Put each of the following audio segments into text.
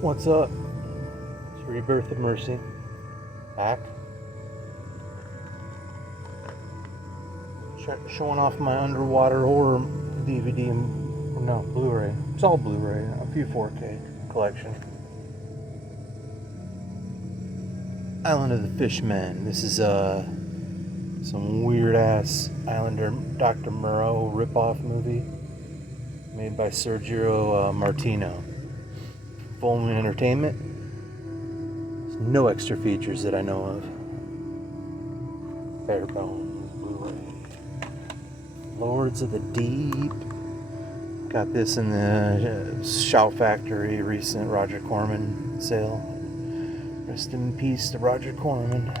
What's up? It's Rebirth of Mercy. Back. Showing off my underwater horror DVD and no, Blu-ray. It's all Blu-ray. A few 4K collection. Island of the Fishmen. This is some weird ass Islander Dr. Moreau ripoff movie made by Sergio Martino. Full Moon Entertainment. There's no extra features that I know of. Bare bones, Blu-ray. Lords of the Deep. Got this in the Shout Factory recent Roger Corman sale. Rest in peace to Roger Corman.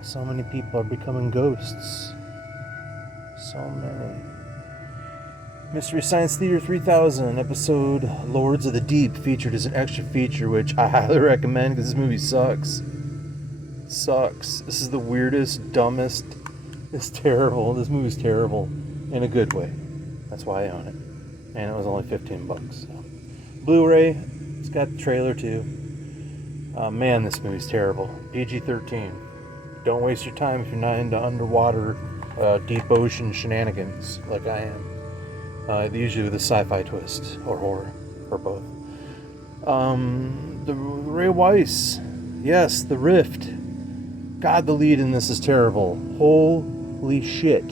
So many people are becoming ghosts. So many. Mystery Science Theater 3000 episode Lords of the Deep featured as an extra feature, which I highly recommend because this movie sucks. Sucks. This is the weirdest, dumbest. It's terrible. This movie's terrible in a good way. That's why I own it. And it was only $15. So. Blu-ray. It's got the trailer too. Man, this movie's terrible. PG-13. Don't waste your time if you're not into underwater, deep ocean shenanigans like I am. Usually with a sci-fi twist or horror or both. The Ray Weiss, yes, The Rift. God, the lead in this is terrible. Holy shit,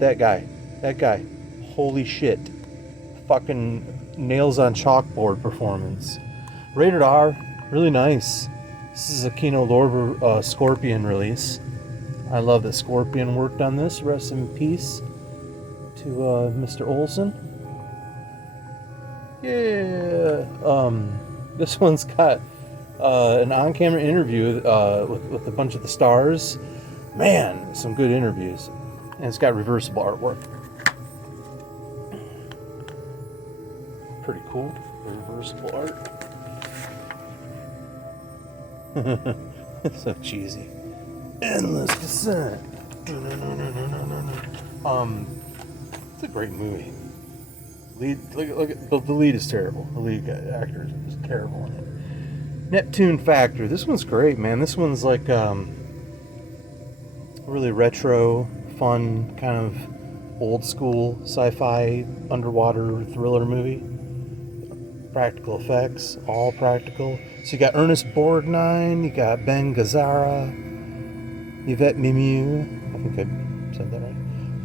that guy. Holy shit, fucking nails on chalkboard performance. Rated R, really nice. This is a Kino Lorber Scorpion release. I love that Scorpion worked on this. Rest in peace to Mr. Olsen. Yeah. This one's got an on-camera interview with a bunch of the stars. Man, some good interviews. And it's got reversible artwork. Pretty cool. Reversible art. It's so cheesy. Endless Descent. It's a great movie. Look at the lead is terrible. The lead actor is terrible in it. Neptune Factor. This one's great, man. This one's like really retro, fun, kind of old school sci-fi underwater thriller movie. Practical effects, all practical. So you got Ernest Borgnine, you got Ben Gazzara, Yvette Mimieux. I think I said that right.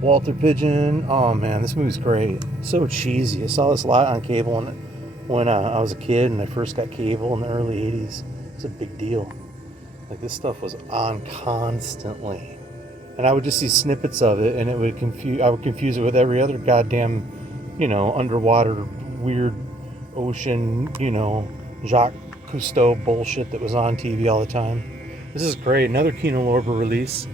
Walter Pigeon. Oh man, this movie's great. So cheesy. I saw this a lot on cable when I was a kid and I first got cable in the early 80s. It's a big deal. Like this stuff was on constantly. And I would just see snippets of it and I would confuse it with every other goddamn, underwater weird ocean, Jacques Cousteau bullshit that was on TV all the time. This is great. Another Kino Lorber release.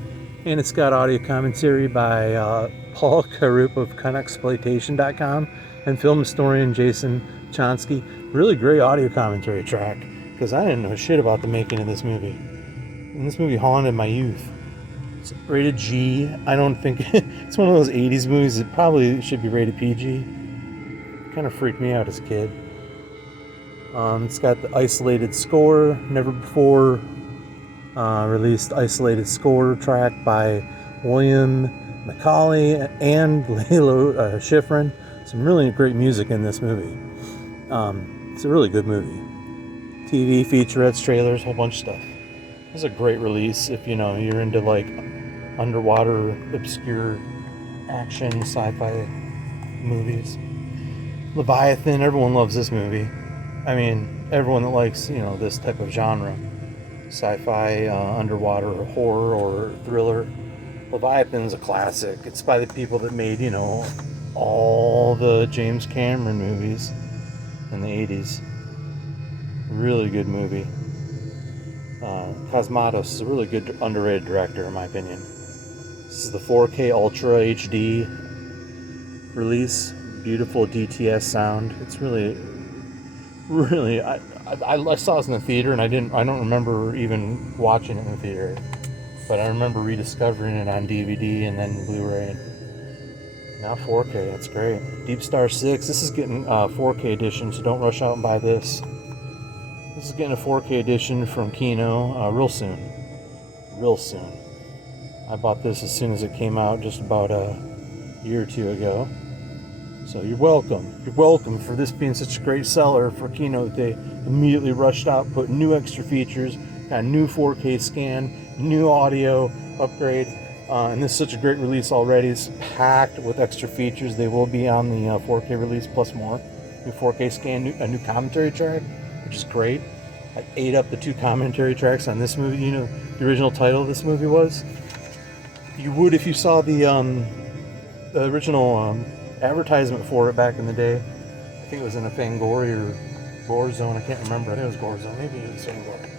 And it's got audio commentary by Paul Carup of Conexploitation.com and film historian Jason Chonsky. Really great audio commentary track because I didn't know shit about the making of this movie. And this movie haunted my youth. It's rated G. I don't think it's one of those 80s movies that probably should be rated PG. Kind of freaked me out as a kid. It's got the isolated score, never before released isolated score track by William McCauley and Lalo Schifrin. Some really great music in this movie. It's a really good movie. TV, featurettes, trailers, whole bunch of stuff. It's a great release if you're into like underwater, obscure action, sci-fi movies. Leviathan, everyone loves this movie. I mean, everyone that likes, this type of genre. Sci-fi, underwater, or horror, or thriller. Leviathan's a classic. It's by the people that made, all the James Cameron movies in the 80s. Really good movie. Cosmatos is a really good, underrated director, in my opinion. This is the 4K Ultra HD release. Beautiful DTS sound. It's really, I saw this in the theater and I don't remember even watching it in the theater, but I remember rediscovering it on DVD and then Blu-ray. Now 4K, that's great. Deep Star 6, this is getting 4K edition, so don't rush out and buy this. This is getting a 4K edition from Kino real soon. Real soon. I bought this as soon as it came out, just about a year or two ago. So you're welcome. You're welcome for this being such a great seller for Kino that they immediately rushed out, put new extra features, got a new 4K scan, new audio upgrade. And this is such a great release already. It's packed with extra features. They will be on the 4K release plus more. New 4K scan, a new commentary track, which is great. I ate up the 2 commentary tracks on this movie. You know the original title of this movie was? You would if you saw the original advertisement for it back in the day. I think it was in a Fangoria or Gore Zone. I can't remember. I think it was Gore Zone. Maybe it was Fangoria.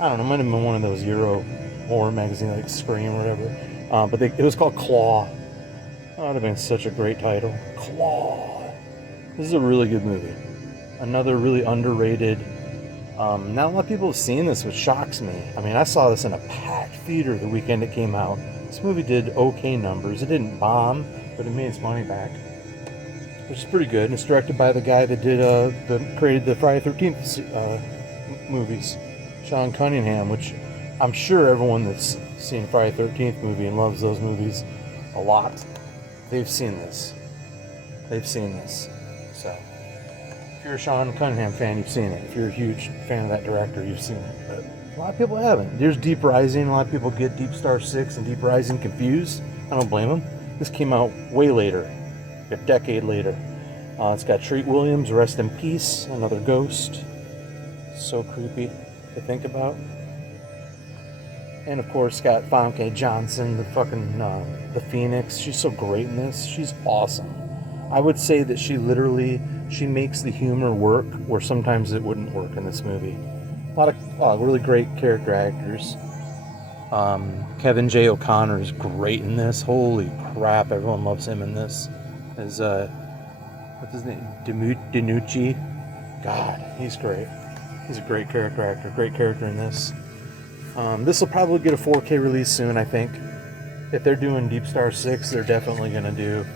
I don't know. It might have been one of those Euro horror magazines like Scream or whatever. But it was called Claw. That would have been such a great title. Claw. This is a really good movie. Another really underrated. Not a lot of people have seen this, which shocks me. I mean, I saw this in a packed theater the weekend it came out. This movie did okay numbers. It didn't bomb, but it made its money back, which is pretty good. And it's directed by the guy that created the Friday 13th movies, Sean Cunningham, which I'm sure everyone that's seen Friday 13th movie and loves those movies a lot, they've seen this. They've seen this. So if you're a Sean Cunningham fan, you've seen it. If you're a huge fan of that director, you've seen it. But a lot of people haven't. There's Deep Rising. A lot of people get Deep Star 6 and Deep Rising confused. I don't blame them. This came out way later, a decade later. It's got Treat Williams, rest in peace, another ghost. So creepy to think about. And of course, got Famke Johnson, the Phoenix. She's so great in this. She's awesome. I would say that she makes the humor work where sometimes it wouldn't work in this movie. A lot of really great character actors. Kevin J. O'Connor is great in this. Holy crap, everyone loves him in this. As what's his name? DiNucci. God, he's great. He's a great character actor. Great character in this. This will probably get a 4K release soon, I think. If they're doing Deep Star 6, they're definitely going to do...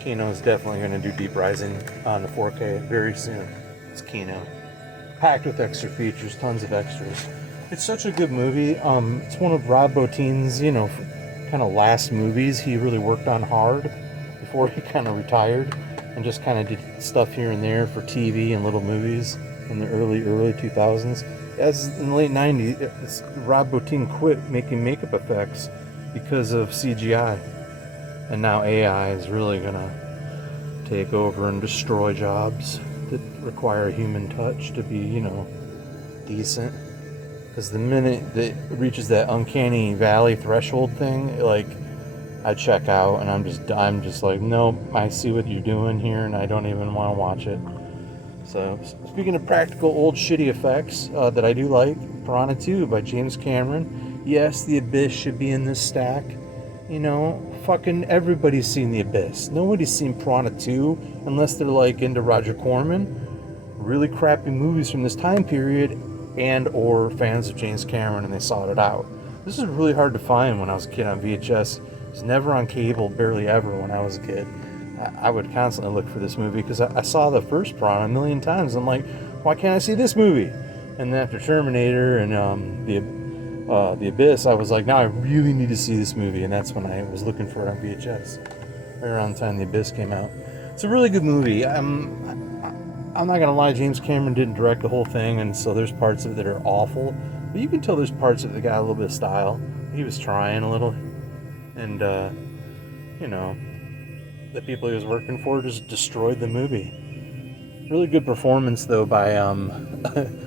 Kino's definitely going to do Deep Rising on the 4K very soon. It's Kino. Packed with extra features, tons of extras. It's such a good movie. It's one of Rob Bottin's, kind of last movies he really worked on hard before he kind of retired and just kind of did stuff here and there for TV and little movies in the early 2000s. As in the late 90s, Rob Bottin quit making makeup effects because of CGI. And now AI is really going to take over and destroy jobs that require a human touch to be, decent. Because the minute that it reaches that uncanny valley threshold thing, I check out and I'm just like, nope, I see what you're doing here and I don't even want to watch it. So, speaking of practical old shitty effects that I do like, Piranha 2 by James Cameron. Yes, The Abyss should be in this stack. Fucking everybody's seen The Abyss. Nobody's seen Piranha 2 unless they're into Roger Corman. Really crappy movies from this time period and or fans of James Cameron and they sought it out. This is really hard to find when I was a kid on VHS. It was never on cable, barely ever when I was a kid. I would constantly look for this movie because I saw the first Piranha a million times. I'm like, why can't I see this movie? And then after Terminator and The Abyss, I was like, now I really need to see this movie, and that's when I was looking for it on VHS, right around the time The Abyss came out. It's a really good movie. I'm not gonna lie, James Cameron didn't direct the whole thing, and so there's parts of it that are awful, but you can tell there's parts of it that got a little bit of style. He was trying a little, and the people he was working for just destroyed the movie. Really good performance though by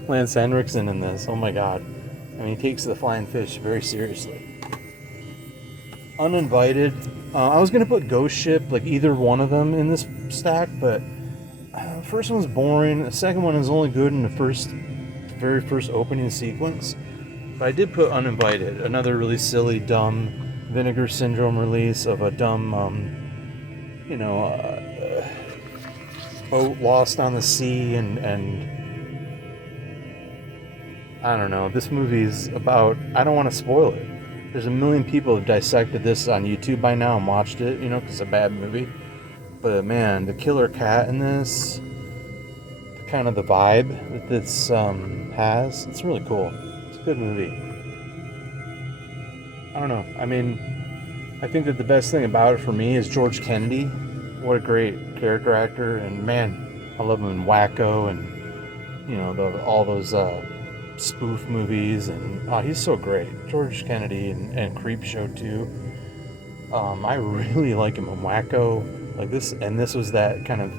Lance Henriksen in this. Oh my god. I mean, he takes the flying fish very seriously. Uninvited. I was going to put Ghost Ship, either one of them in this stack, but the first one's boring. The second one is only good in the very first opening sequence. But I did put Uninvited, another really silly, dumb Vinegar Syndrome release of a dumb, boat lost on the sea and I don't know. This movie's about... I don't want to spoil it. There's a million people who have dissected this on YouTube by now and watched it, because it's a bad movie. But man, the killer cat in this, kind of the vibe that this has, it's really cool. It's a good movie. I don't know. I mean, I think that the best thing about it for me is George Kennedy. What a great character actor, and man, I love him in Wacko and all those spoof movies, and he's so great. George Kennedy and Creepshow too. I really like him in Wacko, like this, and this was that kind of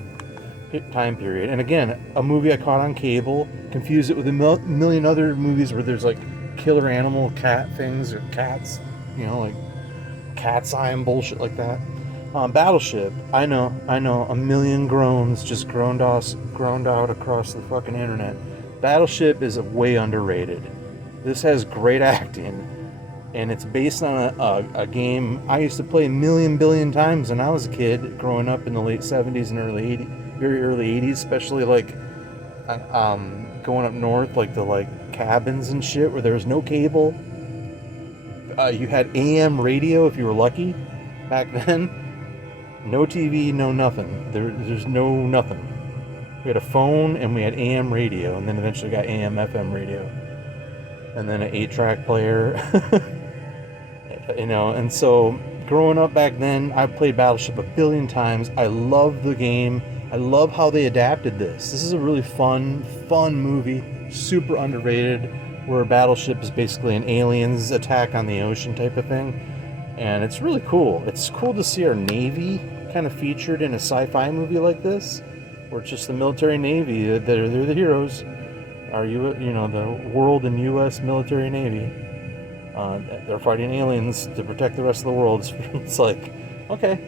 time period. And again, a movie I caught on cable, confused it with a million other movies where there's like killer animal cat things or cats, like cat's eye and bullshit like that. Battleship, I know, a million groans just groaned out across the fucking internet. Battleship is way underrated. This has great acting, and it's based on a game I used to play a billion times when I was a kid, growing up in the late 70s and very early 80s, especially like going up north, like the like cabins and shit where there was no cable. You had AM radio if you were lucky back then. No TV, no nothing. There's no nothing. We had a phone and we had AM radio, and then eventually got AM FM radio, and then an 8-track player. And so growing up back then, I played Battleship a billion times. I love the game. I love how they adapted this. This is a really fun movie, super underrated, where a battleship is basically an aliens attack on the ocean type of thing. And it's really cool. It's cool to see our Navy kind of featured in a sci-fi movie like this, where it's just the military Navy. They're the heroes. The world and U.S. military Navy. They're fighting aliens to protect the rest of the world. It's like, okay.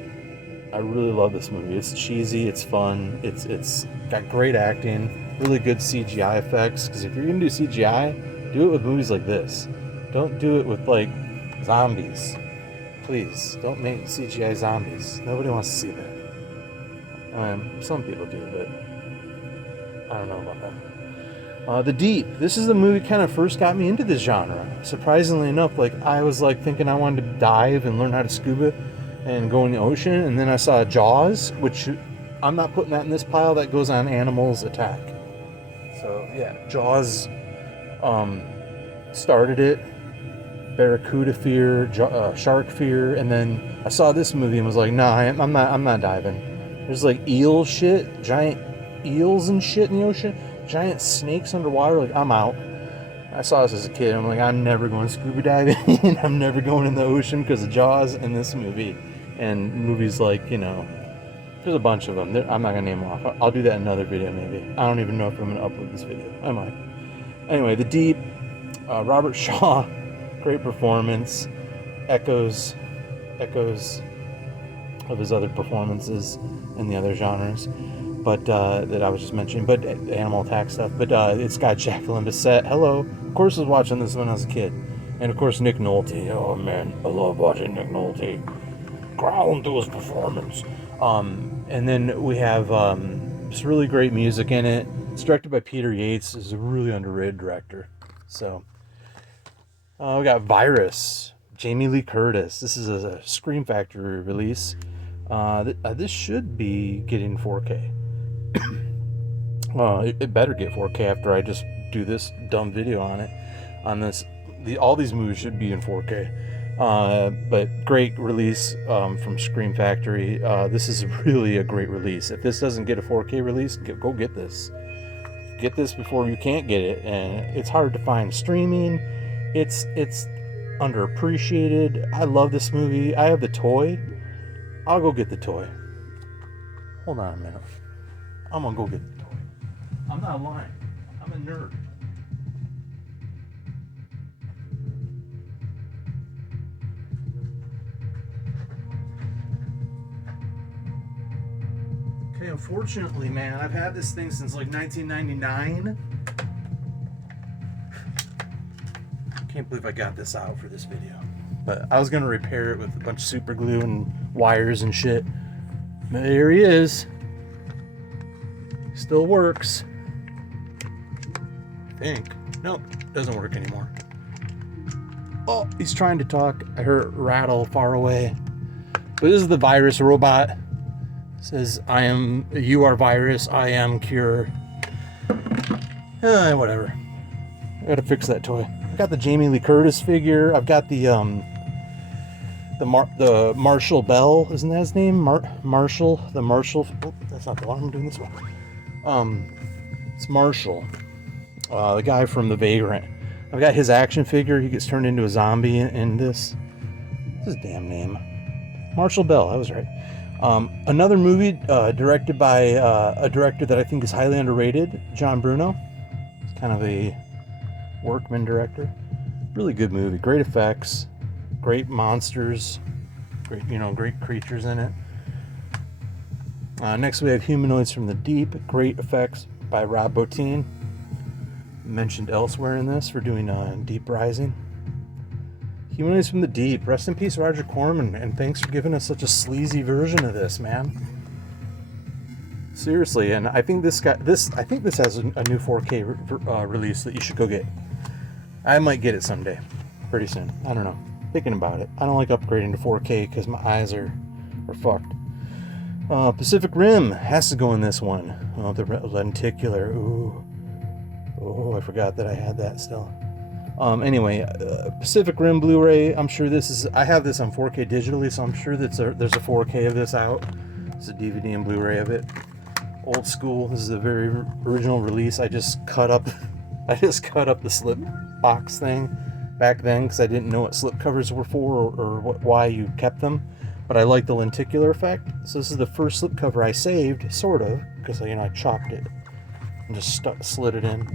I really love this movie. It's cheesy. It's fun. It's got great acting. Really good CGI effects. Because if you're gonna do CGI, do it with movies like this. Don't do it with like zombies. Please, don't make CGI zombies. Nobody wants to see that. Some people do, but I don't know about that. The Deep. This is the movie kind of first got me into this genre. Surprisingly enough, like I was like thinking I wanted to dive and learn how to scuba and go in the ocean, and then I saw Jaws, which I'm not putting that in this pile. That goes on Animals Attack. So yeah, Jaws started it. Barracuda fear, shark fear, and then I saw this movie and was like, nah, I'm not diving. There's like eel shit, giant eels and shit in the ocean, giant snakes underwater. Like, I'm out. I saw this as a kid. I'm like, I'm never going scuba diving. I'm never going in the ocean because of Jaws and this movie, and movies like there's a bunch of them. I'm not gonna name them off. I'll do that in another video maybe. I don't even know if I'm gonna upload this video. I might. Anyway, The Deep. Robert Shaw. Great performance, echoes of his other performances in the other genres, but that I was just mentioning. But Animal Attack stuff. But it's got Jacqueline Bisset. Hello. Of course, I was watching this when I was a kid, and of course Nick Nolte. Oh man, I love watching Nick Nolte growling through his performance. And then we have this really great music in it. It's directed by Peter Yates. Is a really underrated director. So. We got Virus, Jamie Lee Curtis. This is a Scream Factory release. This should be getting 4K. It better get 4K after I just do this dumb video on it. All these movies should be in 4K. But great release from Scream Factory. This is really a great release. If this doesn't get a 4K release, go get this. Get this before you can't get it. And it's hard to find streaming. It's underappreciated. I love this movie. I have the toy. I'll go get the toy. Hold on a minute. I'm gonna go get the toy. I'm not lying. I'm a nerd. Okay, unfortunately, man, I've had this thing since like 1999. Can't believe I got this out for this video. But I was gonna repair it with a bunch of super glue and wires and shit. But here he is. Still works. I think. Nope, doesn't work anymore. Oh, he's trying to talk. I heard it rattle far away. But this is the Virus robot. says, you are virus, I am cure. Whatever. I gotta fix that toy. I got the Jamie Lee Curtis figure. I've got the Marshall Bell, isn't that his name? Marshall. Oh, that's not the one. I'm doing this one. It's Marshall, the guy from The Vagrant. I've got his action figure. He gets turned into a zombie in this. What's his damn name? Marshall Bell. I was right. Another movie directed by a director that I think is highly underrated, John Bruno. It's kind of a workman director. Really good movie. Great effects. Great monsters. Great creatures in it. Next we have Humanoids from the Deep. Great effects by Rob Bottin. Mentioned elsewhere in this for doing Deep Rising. Humanoids from the Deep. Rest in peace, Roger Corman, and thanks for giving us such a sleazy version of this, man. Seriously, and I think this has a new 4K release that you should go get. I might get it someday, pretty soon. I don't know. Thinking about it. I don't like upgrading to 4K because my eyes are fucked. Pacific Rim has to go in this one. Oh, the lenticular. Ooh. Oh, I forgot that I had that still. Anyway, Pacific Rim Blu-ray. I'm sure I have this on 4K digitally, so I'm sure there's a 4K of this out. It's a DVD and Blu-ray of it. Old school. This is a very original release. I just cut up the slip box thing back then because I didn't know what slip covers were for or why you kept them. But I like the lenticular effect. So this is the first slip cover I saved, sort of, because I chopped it and just slid it in.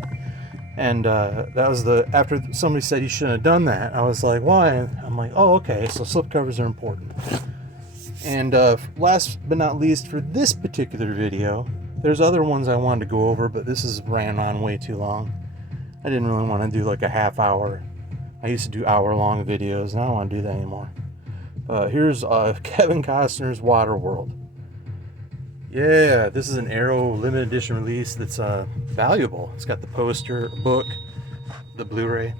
And that was after somebody said you shouldn't have done that, I was like, why? I'm like, oh, okay, so slipcovers are important. And last but not least, for this particular video, there's other ones I wanted to go over, but this has ran on way too long. I didn't really want to do like a half hour. I used to do hour-long videos, and I don't want to do that anymore. Here's Kevin Costner's Waterworld. Yeah, this is an Arrow limited edition release that's valuable. It's got the poster, book, the Blu-ray.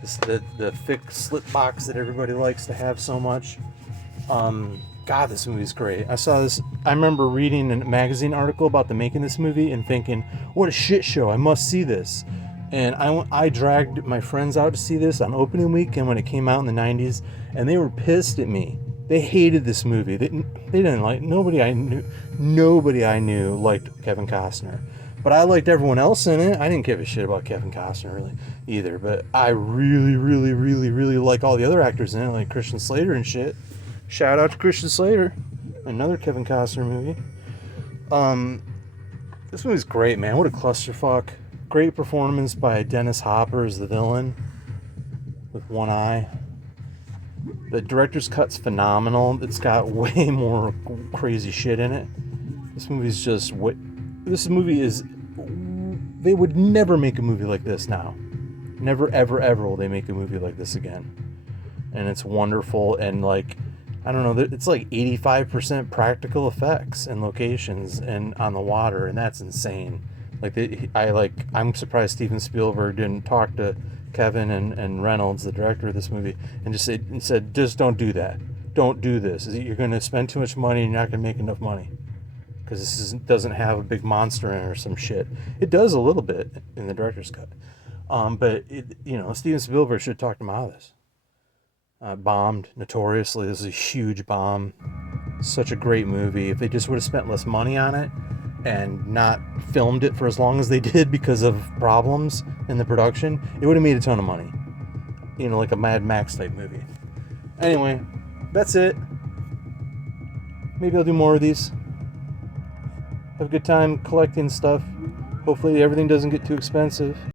This the thick slip box that everybody likes to have so much. God, this movie's great. I remember reading a magazine article about the making of this movie and thinking, what a shit show, I must see this. And I dragged my friends out to see this on opening weekend when it came out in the 90s, and they were pissed at me. They hated this movie. They didn't like, nobody I knew liked Kevin Costner. But I liked everyone else in it. I didn't give a shit about Kevin Costner really either, but I really, really, really, really like all the other actors in it, like Christian Slater and shit. Shout out to Christian Slater. Another Kevin Costner movie. This movie's great, man. What a clusterfuck. Great performance by Dennis Hopper as the villain with one eye. The director's cut's phenomenal. It's got way more crazy shit in it. This movie is, they would never make a movie like this now. Never, ever, ever will they make a movie like this again. And it's wonderful, and like, I don't know, it's like 85% practical effects and locations and on the water, and that's insane. I'm surprised Steven Spielberg didn't talk to Kevin and Reynolds, the director of this movie, and just said, just don't do that. Don't do this. You're going to spend too much money and you're not going to make enough money. Because this doesn't have a big monster in it or some shit. It does a little bit in the director's cut. But Steven Spielberg should have talked him out of this. Bombed notoriously. This is a huge bomb. Such a great movie. If they just would have spent less money on it and not filmed it for as long as they did because of problems in the production, it would have made a ton of money. Like a Mad Max type movie. Anyway, that's it. Maybe I'll do more of these. Have a good time collecting stuff. Hopefully everything doesn't get too expensive.